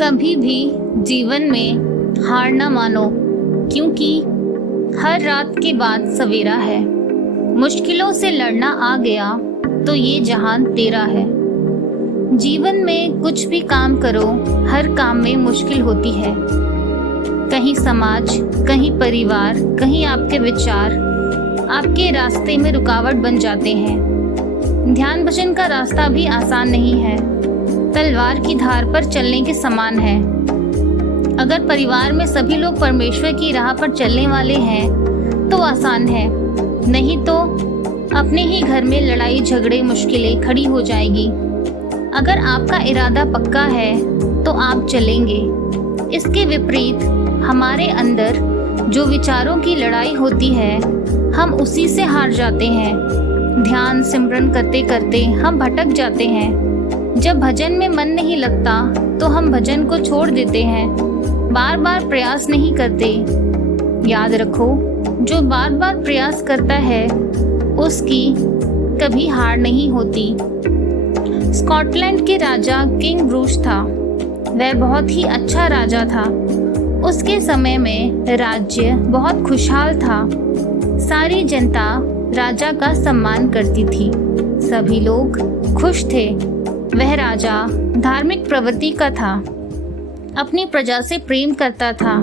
कभी भी जीवन में हार न मानो, क्योंकि हर रात के बाद सवेरा है। मुश्किलों से लड़ना आ गया तो ये जहान तेरा है। जीवन में कुछ भी काम करो, हर काम में मुश्किल होती है। कहीं समाज, कहीं परिवार, कहीं आपके विचार आपके रास्ते में रुकावट बन जाते हैं। ध्यान भजन का रास्ता भी आसान नहीं है, तलवार की धार पर चलने के समान है। अगर परिवार में सभी लोग परमेश्वर की राह पर चलने वाले हैं तो आसान है, नहीं तो अपने ही घर में लड़ाई झगड़े मुश्किलें खड़ी हो जाएगी। अगर आपका इरादा पक्का है तो आप चलेंगे। इसके विपरीत हमारे अंदर जो विचारों की लड़ाई होती है, हम उसी से हार जाते हैं। ध्यान सिमरन करते करते हम भटक जाते हैं। जब भजन में मन नहीं लगता तो हम भजन को छोड़ देते हैं, बार बार प्रयास नहीं करते। याद रखो, जो बार बार प्रयास करता है उसकी कभी हार नहीं होती। स्कॉटलैंड के राजा किंग ब्रूस था। वह बहुत ही अच्छा राजा था। उसके समय में राज्य बहुत खुशहाल था। सारी जनता राजा का सम्मान करती थी। सभी लोग खुश थे। वह राजा धार्मिक प्रवृत्ति का था, अपनी प्रजा से प्रेम करता था,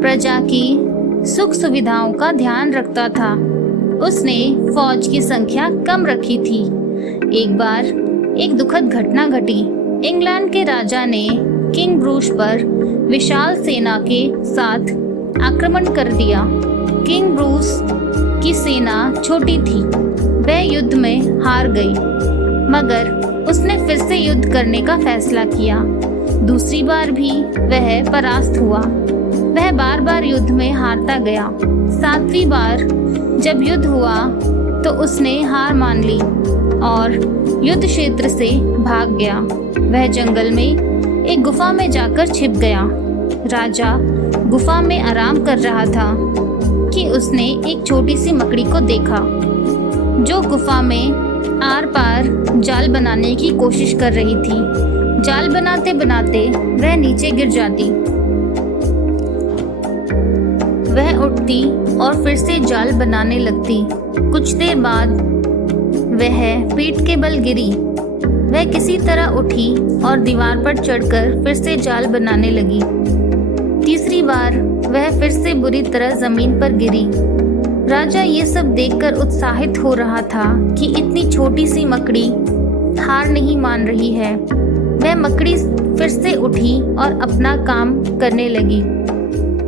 प्रजा की सुख सुविधाओं का ध्यान रखता था। उसने फौज की संख्या कम रखी थी। एक बार एक दुखद घटना घटी। इंग्लैंड के राजा ने किंग ब्रूस पर विशाल सेना के साथ आक्रमण कर दिया। किंग ब्रूस की सेना छोटी थी। वह युद्ध में हार गई, मगर उसने फिर से युद्ध करने का फैसला किया। दूसरी बार भी वह परास्त हुआ। वह बार बार युद्ध में हारता गया। सातवीं बार जब युद्ध हुआ तो उसने हार मान ली और युद्ध क्षेत्र से भाग गया। वह जंगल में एक गुफा में जाकर छिप गया। राजा गुफा में आराम कर रहा था कि उसने एक छोटी सी मकड़ी को देखा, जो गुफा में आर पार जाल बनाने की कोशिश कर रही थी। जाल बनाते बनाते वह नीचे गिर जाती। वह उठती और फिर से जाल बनाने लगती। कुछ देर बाद वह पीठ के बल गिरी। वह किसी तरह उठी और दीवार पर चढ़कर फिर से जाल बनाने लगी। तीसरी बार वह फिर से बुरी तरह जमीन पर गिरी। राजा ये सब देखकर उत्साहित हो रहा था कि इतनी छोटी सी मकड़ी हार नहीं मान रही है। वह मकड़ी फिर से उठी और अपना काम करने लगी।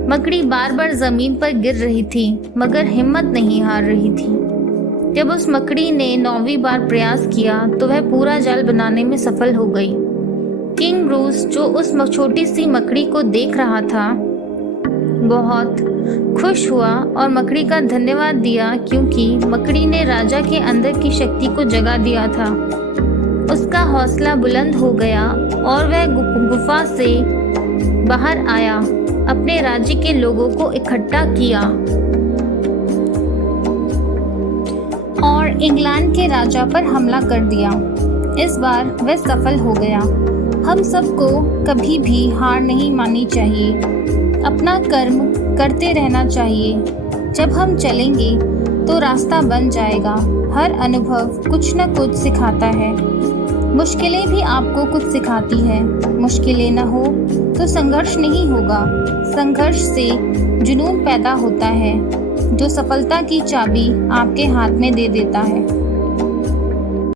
मकड़ी बार बार जमीन पर गिर रही थी, मगर हिम्मत नहीं हार रही थी। जब उस मकड़ी ने 9वीं बार प्रयास किया तो वह पूरा जाल बनाने में सफल हो गई। किंग ब्रूस, जो उस छोटी सी मकड़ी को देख रहा था, बहुत खुश हुआ और मकड़ी का धन्यवाद दिया, क्योंकि मकड़ी ने राजा के अंदर की शक्ति को जगा दिया था। उसका हौसला बुलंद हो गया और वह गुफा से बाहर आया, अपने राज्य के लोगों को इकट्ठा किया और इंग्लैंड के राजा पर हमला कर दिया। इस बार वह सफल हो गया। हम सबको कभी भी हार नहीं माननी चाहिए। अपना कर्म करते रहना चाहिए। जब हम चलेंगे तो रास्ता बन जाएगा। हर अनुभव कुछ न कुछ सिखाता है। मुश्किलें भी आपको कुछ सिखाती है। मुश्किलें न हो तो संघर्ष नहीं होगा। संघर्ष से जुनून पैदा होता है, जो सफलता की चाबी आपके हाथ में दे देता है।